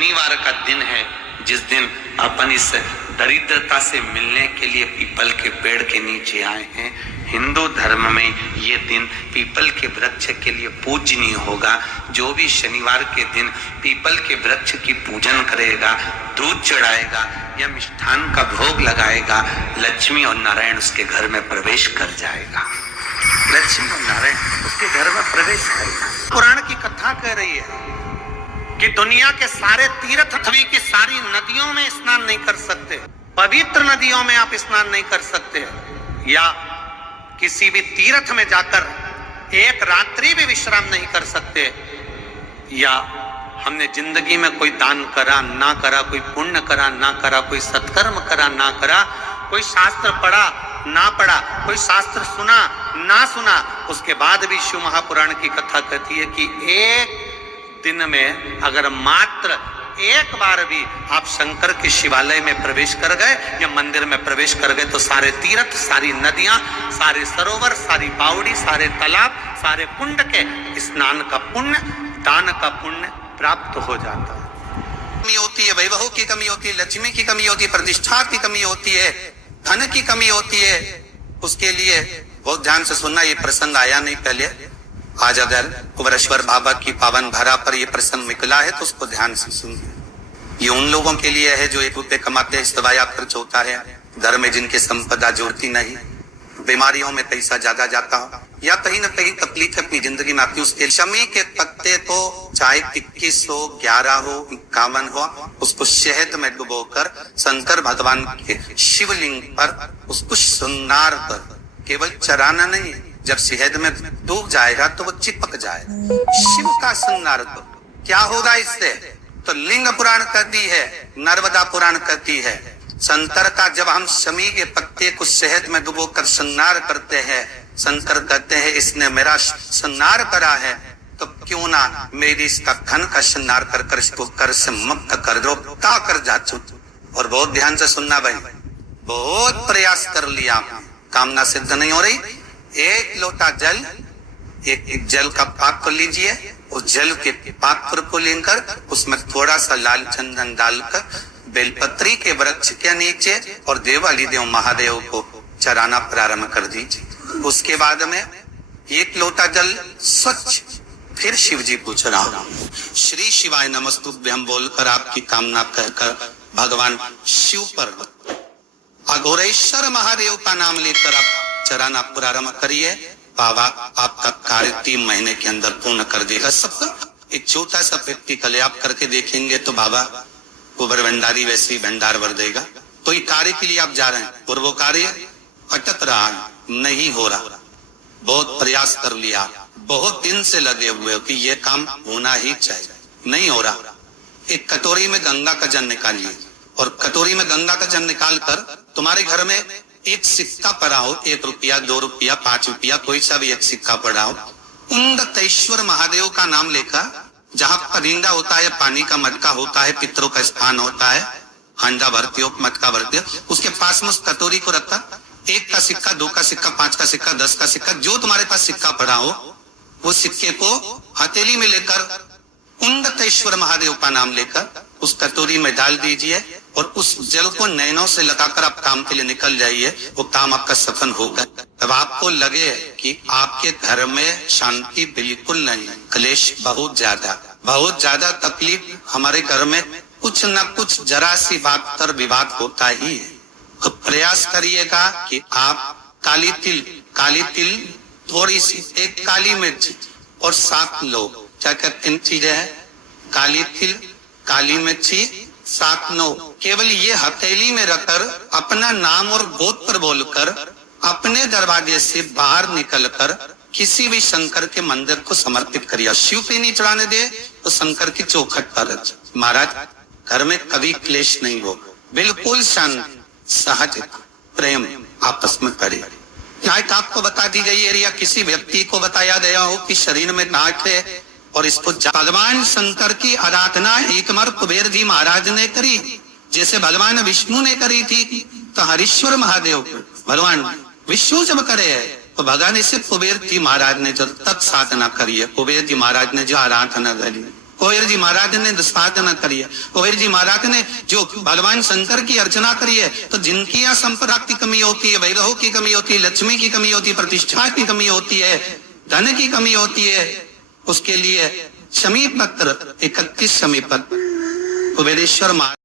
शनिवार का दिन है जिस दिन अपन इस दरिद्रता से मिलने के लिए पीपल के पेड़ के नीचे आए हैं। हिंदू धर्म में ये दिन पीपल के वृक्ष के लिए पूजनीय होगा। जो भी शनिवार के दिन पीपल के वृक्ष की पूजन करेगा, दूध चढ़ाएगा या मिष्ठान का भोग लगाएगा, लक्ष्मी और नारायण उसके घर में प्रवेश कर जाएगा। लक्ष्मी और नारायण उसके घर में प्रवेश करेगा। पुराण की कथा कह रही है कि दुनिया के सारे तीर्थ पृथ्वी की सारी नदियों में स्नान नहीं कर सकते, पवित्र नदियों में आप स्नान नहीं कर सकते, या किसी भी तीर्थ में जाकर एक रात्रि भी विश्राम नहीं कर सकते, या हमने जिंदगी में कोई दान करा ना करा, कोई पुण्य करा ना करा, कोई सत्कर्म करा ना करा, कोई शास्त्र पढ़ा ना पढ़ा, कोई शास्त्र सुना ना सुना, उसके बाद भी शिव महापुराण की कथा कहती है कि एक दिन में अगर मात्र एक बार भी आप शंकर के शिवालय में प्रवेश कर गए या मंदिर में प्रवेश कर गए तो सारे तीर्थ, सारी नदियां, सारे सरोवर, सारी बावड़ी, सारे तालाब, सारे कुंड के स्नान का पुण्य, दान का पुण्य प्राप्त हो जाता है। कमी होती है, वैभव की कमी होती है, लक्ष्मी की कमी होती है, प्रतिष्ठा की कमी होती है, धन की कमी होती है। उसके लिए बहुत ध्यान से सुनना, ये प्रसंग आया नहीं पहले, आज अगर कुबरेश्वर बाबा की पावन भरा पर ये प्रसंग निकला है तो उसको ध्यान से सुनिए। ये उन लोगों के लिए है जो 1 रुपये कमाते हैं, दवाया खर्च होता है, घर में जिनके संपदा जोड़ती नहीं, बीमारियों में पैसा ज्यादा जाता हो, या कहीं ना कहीं तकलीफ अपनी जिंदगी में आती है, उसके शमी के पत्ते तो चाहे 21 हो, 11 हो, 51 हो, उसको शहद में डुबोकर शंकर भगवान के शिवलिंग पर उसको श्रृंगार कर केवल चराना नहीं, जब शहद में डूब जाएगा तो वो चिपक जाएगा। शिव का श्रृंगार करो, क्या होगा इससे? तो लिंग पुराण कहती है, नर्मदा पुराण कहती है, शंकर का जब हम शमी के पत्ते को शहद में डुबोकर श्रृंगार करते हैं, शंकर कहते हैं इसने मेरा श्रृंगार करा है तो क्यों ना मेरी इसका धन का श्रृंगार कर कर इसको कर से मुक्त कर दो, क्या कर जाचू। और बहुत ध्यान से सुनना भाई, बहुत प्रयास कर लिया, कामना सिद्ध नहीं हो रही, एक लोटा जल, एक जल का पात्र लीजिए, उस जल के पात्र को लेकर उसमें थोड़ा सा लाल चंदन डालकर बेलपत्री के वृक्ष के नीचे और देवाली देव महादेव को चराना प्रारंभ कर दीजिए। उसके बाद में 1 लोटा जल स्वच्छ फिर शिव जी पूछ रहा हूं, श्री शिवाय नमस्तुभ्यं बोलकर आपकी कामना कहकर भगवान शिव पर अघोरेश्वर महादेव का नाम लेकर आप चराना प्रारंभ करिए। बाबा आपका कार्य 3 महीने के अंदर पूर्ण कर देगा सबका। एक छोटा सा प्रैक्टिकल आप करके देखेंगे तो बाबा कुबर भंडारी वैसे ही भंडार भर देगा। कोई कार्य के लिए आप जा रहे हैं और वो कार्य अटक रहा है, नहीं हो रहा, बहुत प्रयास कर लिया, बहुत दिन से लगे हुए हो कि ये काम होना ही चाहिए, नहीं हो रहा। एक कटोरी में गंगा का जल निकालिए और कटोरी में गंगा का जल निकाल कर तुम्हारे घर में एक सिक्का पड़ा हो, 1 रुपया, 2 रुपया, 5 रुपया, कोई सा भी एक सिक्का पड़ा हो, उंडतेश्वर महादेव का नाम लेकर, जहाँ परिंदा होता है, पानी का मटका होता है, पितरों का स्थान होता है, हांडा भरती हो, मटका भरती हो, उसके पास में उस कटोरी को रखकर 1 का सिक्का, 2 का सिक्का, 5 का सिक्का, 10 का सिक्का, जो तुम्हारे पास सिक्का पड़ा हो, वो सिक्के को हथेली में लेकर उंडतेश्वर महादेव का नाम लेकर उस कटोरी में डाल दीजिए और उस जल को नैनों से लगाकर आप काम के लिए निकल जाइए, वो काम आपका सफल होगा। तब आपको लगे कि आपके घर में शांति बिल्कुल नहीं, क्लेश बहुत ज्यादा तकलीफ, हमारे घर में कुछ न कुछ जरा सी बात पर विवाद होता ही है। तो प्रयास करिएगा कि आप काली तिल थोड़ी सी, 1 काली मिर्च और 7 लोग, क्या क्या 3 चीजें हैं, काली तिल, काली मिर्ची, 7 नौ, केवल ये हथेली में रखकर अपना नाम और गोत्र बोलकर अपने दरवाजे से बाहर निकलकर किसी भी शंकर के मंदिर को समर्पित करिए। शिव पे नहीं चढ़ाने दे तो शंकर की चौखट पर रख। महाराज घर में कभी क्लेश नहीं हो, बिल्कुल शांति, सहज प्रेम आपस में करे। नाक आपको बता दी गई है या किसी व्यक्ति को बताया गया हो कि शरीर में नाक है और इसको भगवान शंकर की आराधना एक बार कुबेर जी महाराज ने करी, जैसे भगवान विष्णु ने करी थी, तो हरीश्वर महादेव भगवान विष्णु जब करे तो भगवान इसे कुबेर जी महाराज ने जो तत् साधना करी है, कुबेर जी महाराज ने जो आराधना करी, कुबेर जी महाराज ने साधना करी है, कुबेर जी महाराज ने जो भगवान शंकर की अर्चना करी है, तो जिनकी यहाँ संपदा की कमी होती है, वैभव की कमी होती है, लक्ष्मी की कमी होती है, प्रतिष्ठा की कमी होती है, धन की कमी होती है, उसके लिए शमी पत्र 31 शमी पत्र कुबेरेश्वर महाराज